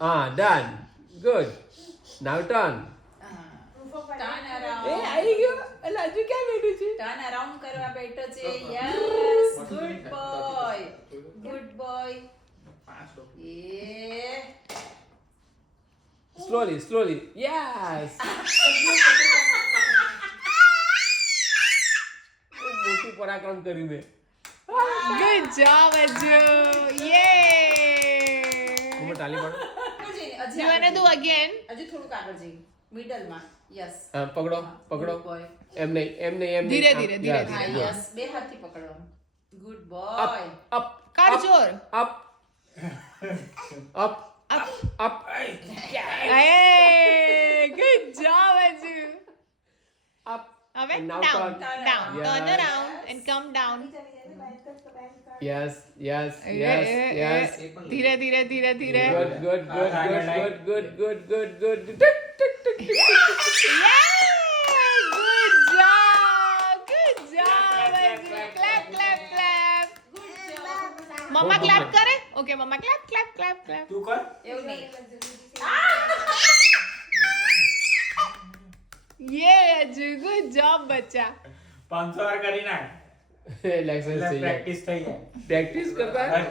done. Good. Now turn. Turn around આવી ગયો. એટલે હજુ ક્યાં બેઠું છે? ટર્ન અરાઉન્ડ કરવા બેઠો છે. Yes, good boy. Good boy. એ Slowly. Yes. મોટું પરાક્રમ કર્યું મેં. Good job, Ajju. Yay! હું તાલી પાડું. You wanna do again? હજુ થોડુંક આગળ જઈ મિડલમાં. યસ. હા, પકડો. Good boy. એમ નહીં. ધીરે. હા, ધીરે. હા, good. યસ. બે હાથથી પકડવાનું. Good boy. Up. કર જોર. Up. Hey, good job, Ajju. Up. હવે And now down. turn. Down. Yes. Turn around and come down. Yes. ધીરે. Good. Yeah! Good job, Ajju. Clap. મમ્મા clap કરે? Okay, મમ્મા clap. તું કર. એવું નહીં. Yeah, Ajju. Good job, બચ્ચા. 500 વાર કરી નાખ. Relaxation એટલે चाहिए. પ્રેક્ટિસ થઈ જાય. Practice करता है.